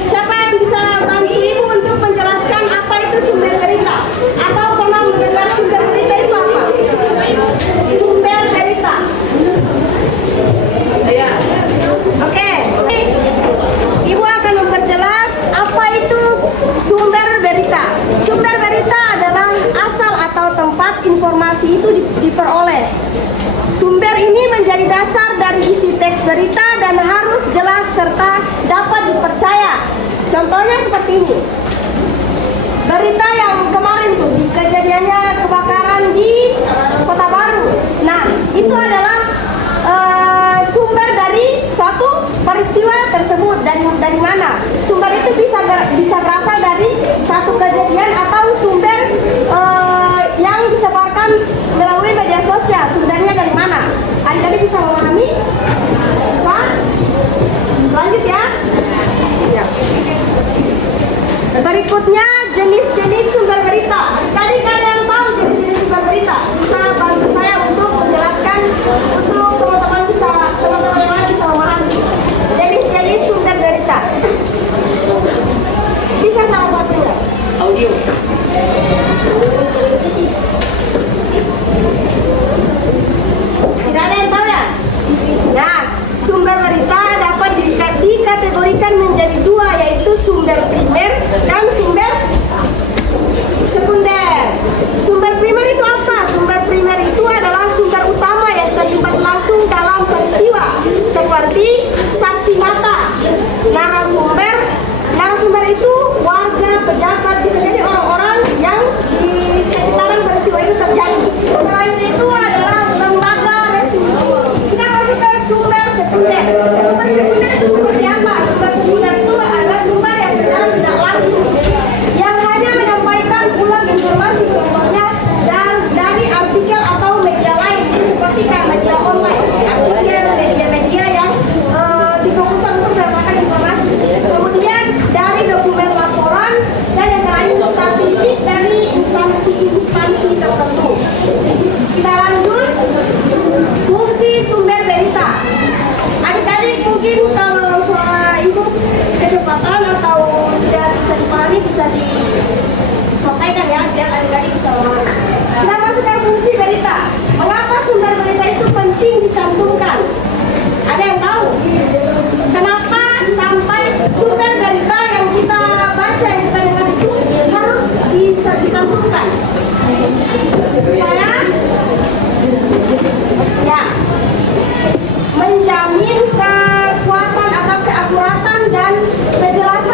Siapa yang bisa bantu Ibu untuk menjelaskan apa itu sumber berita? Atau pernah mendengar sumber berita itu apa? Sumber berita. Oke, Ibu akan memperjelas apa itu sumber berita. Sumber berita adalah asal atau tempat informasi itu diperoleh. Sumber ini menjadi dasar dari isi teks berita dan harus jelas serta dapat dipercaya. Contohnya seperti ini. Berita yang kemarin tuh, kejadiannya kebakaran di Kota Baru. Nah, itu adalah sumber dari suatu peristiwa tersebut. Dari mana? Sumber itu bisa berasal dari satu kejadian atau sumber yang disebarkan melalui media sosial. Sumbernya dari mana? Adik-adik bisa memahami? Bisa? Lanjut ya. Ya. Berikutnya jenis-jenis sumber berita. Adik-adik kalian tahu jenis-jenis sumber berita? Bisa bantu saya untuk menjelaskan untuk teman-teman yang lain bisa memahami jenis-jenis sumber berita. Bisa salah satunya? Audio. Tidak ada yang tahu ya? Nah, sumber berita dapat dikategorikan menjadi dua, yaitu sumber primer dan sumber sekunder. Sumber primer itu apa? Sumber primer itu adalah sumber utama yang terlibat langsung dalam peristiwa, seperti saksi mata. Narasumber itu warga, pejabat, bisa jadi orang-orang yang di sekitaran peristiwa itu terjadi. Terakhir itu adalah lembaga resmi. Kita masuk ke sumber sekunder. Sumber sekunder itu seperti apa? Sumber sekunder itu adalah sumber yang secara tidak langsung, yang hanya menyampaikan ulang informasi, contohnya dari artikel atau media lain, seperti media online, artikel, media-media yang difokuskan untuk mendapatkan informasi. Kemudian dari dokumen laporan dan yang lain statistik dari instansi tertentu. Kita lanjut, fungsi sumber berita. Adik-adik mungkin kalau suara Ibu kecepatan atau tidak bisa dipahami bisa disampaikan ya, biar adik-adik bisa memahami. Kita masuk ke fungsi berita. Mengapa sumber berita itu penting dicantumkan? Ada yang tahu? Kenapa sampai sumber berita yang kita baca, yang kita dengar itu harus dicantumkan? Supaya ya menjamin kekuatan atau keakuratan dan kejelasan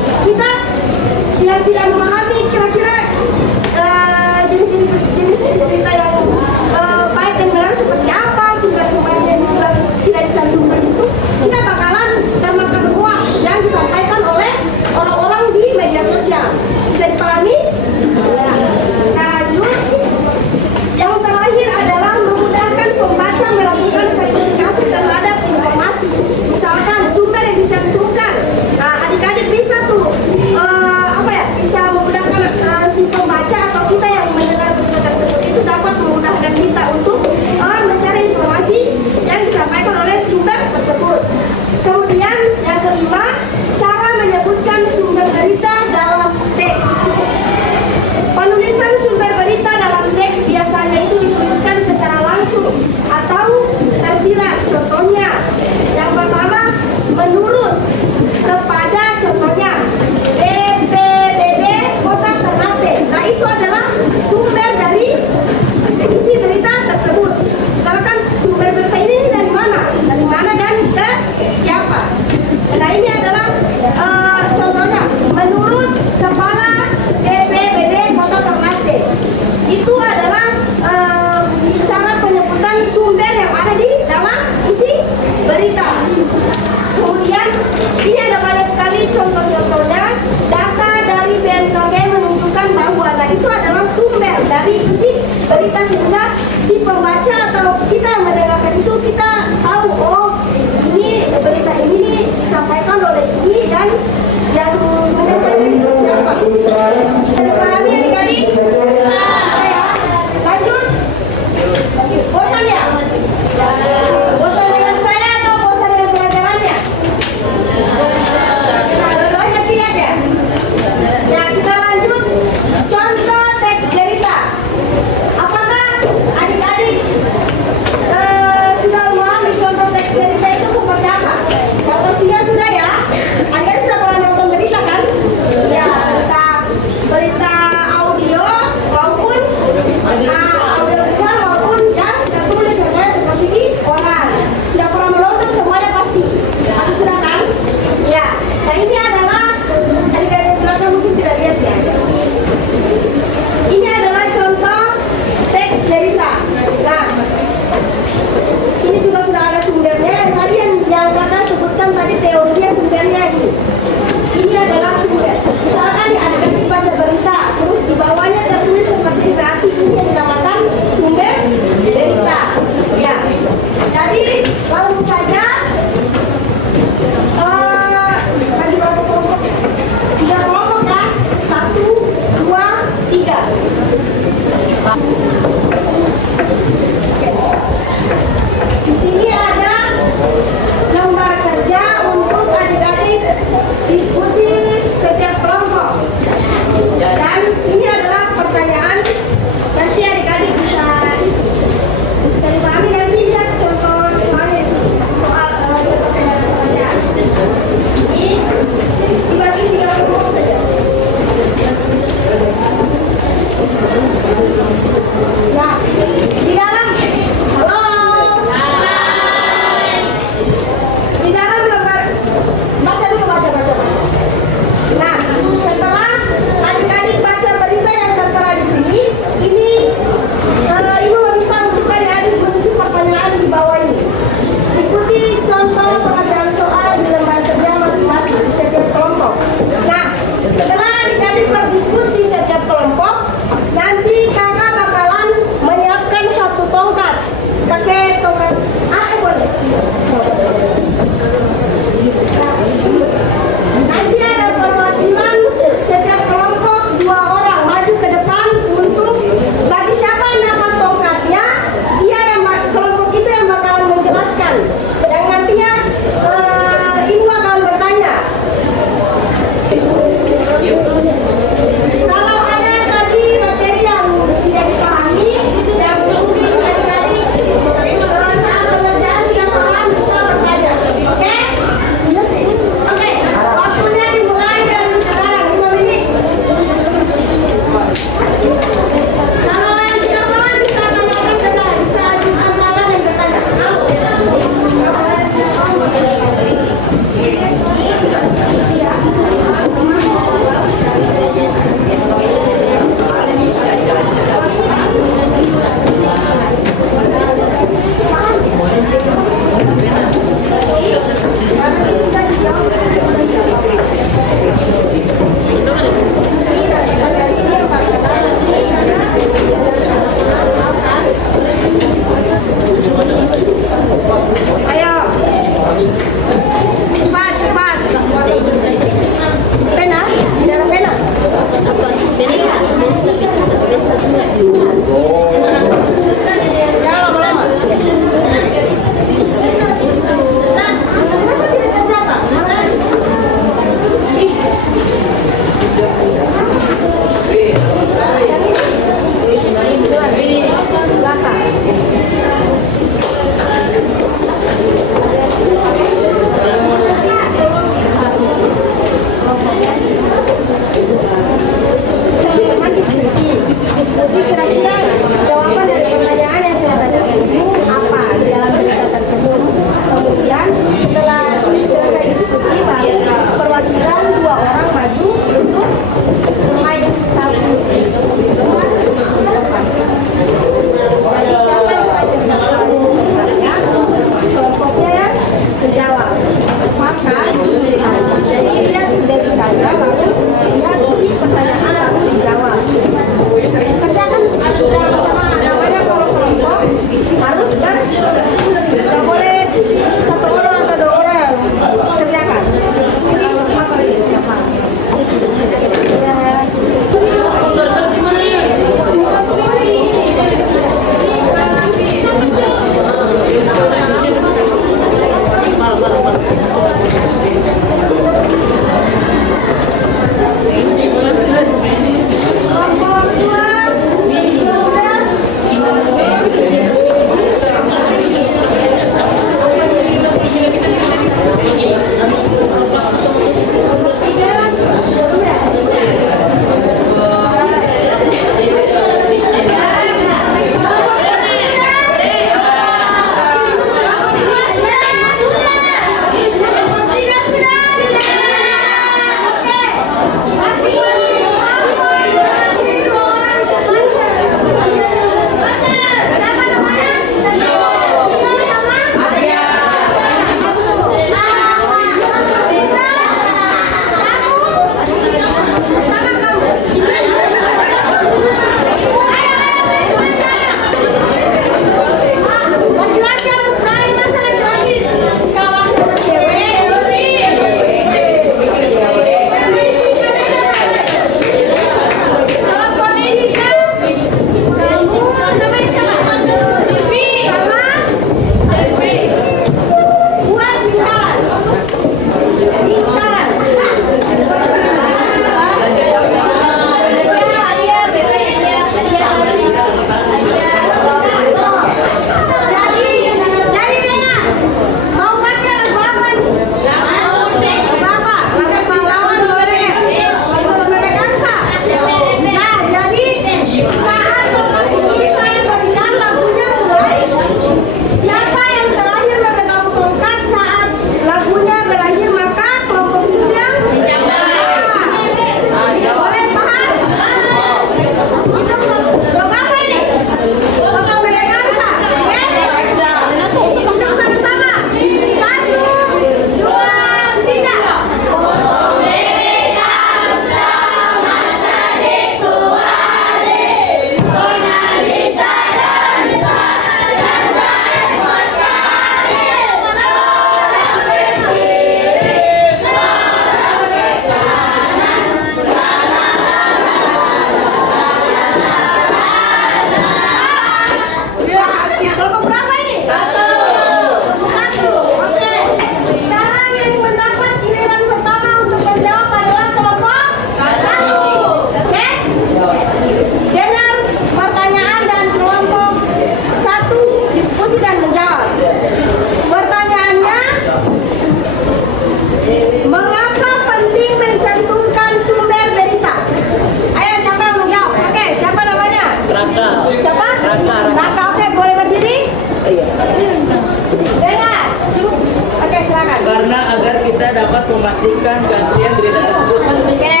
karena agar kita dapat memastikan keaslian berita tersebut. Oke.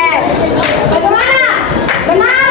Bagaimana? Benar?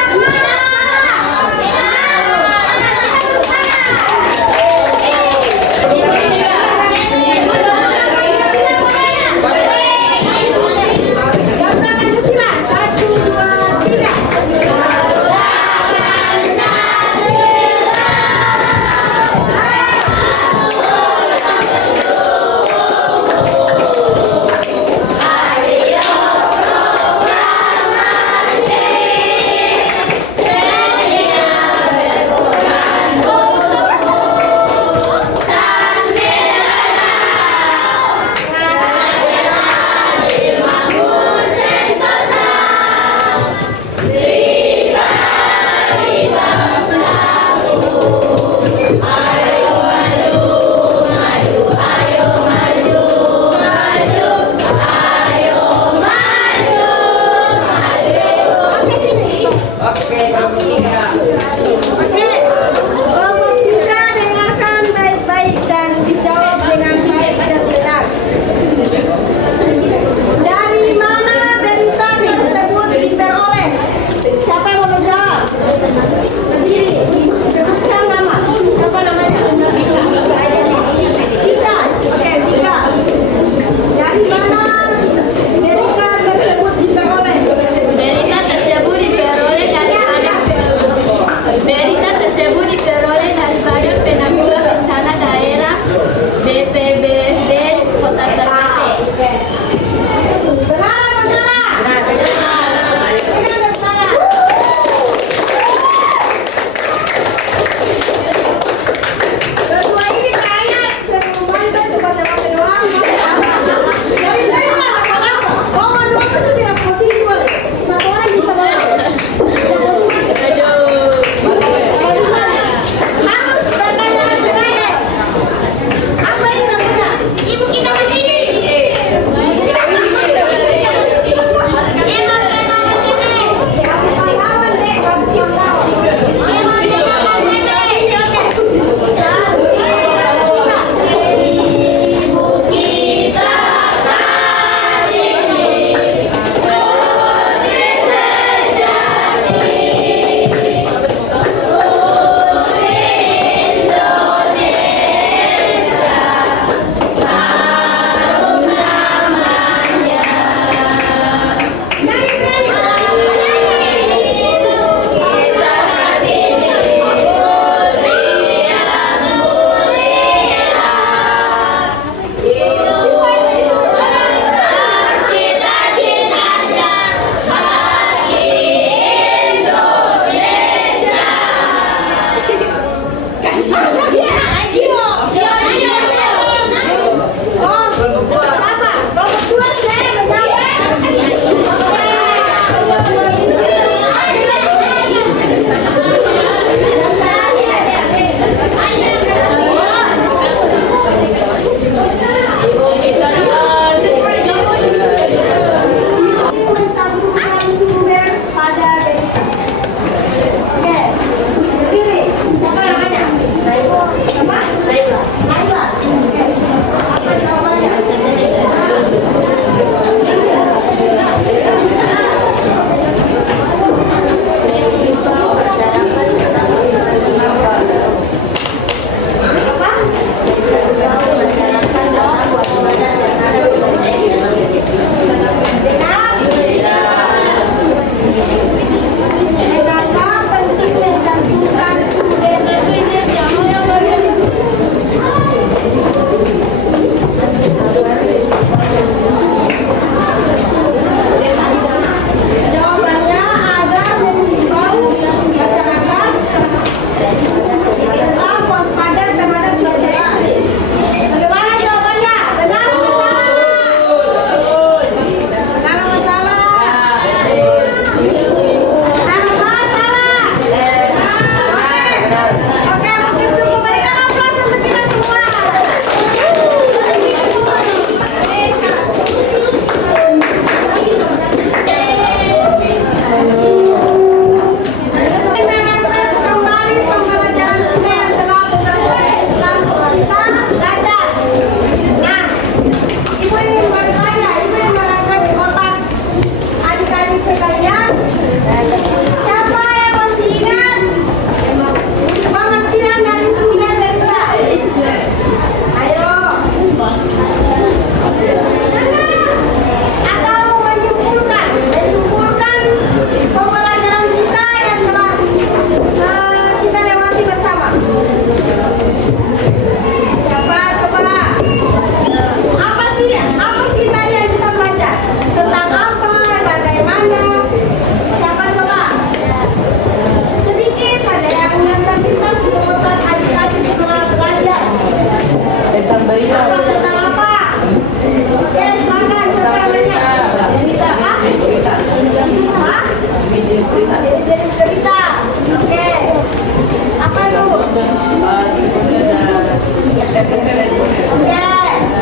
Oke,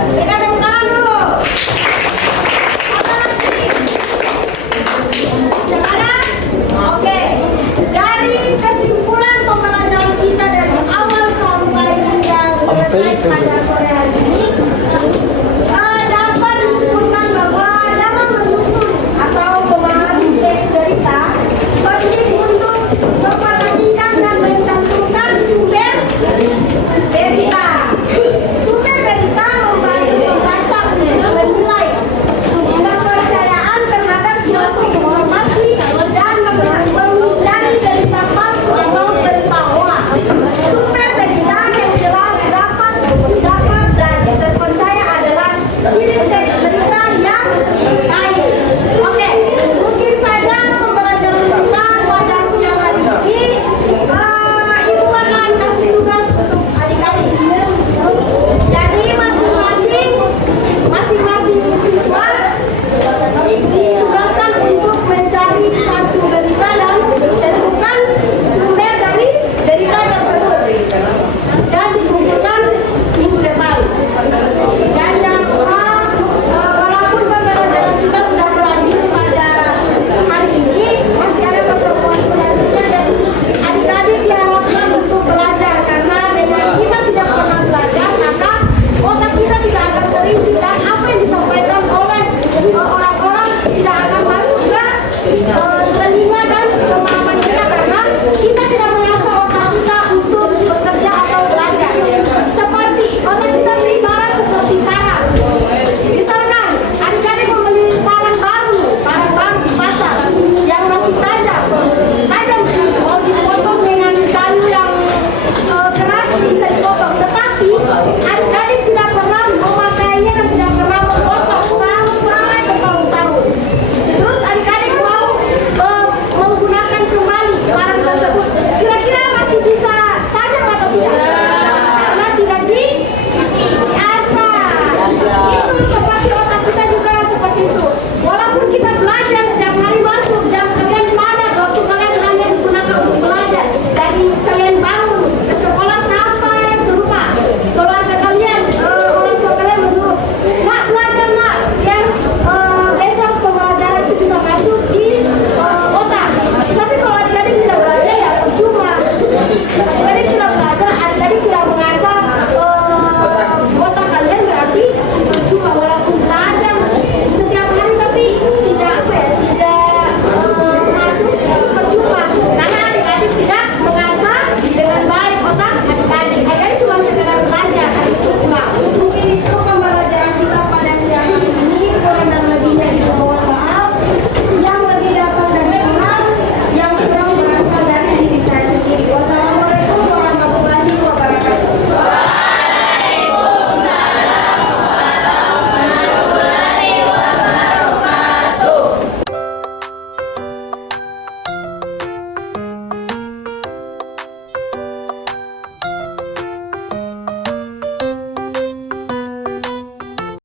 berikan tepuk tangan dulu. Gimana? Oke, dari kesimpulan pembelajaran kita dari awal sampai hingga selesai pada sore hari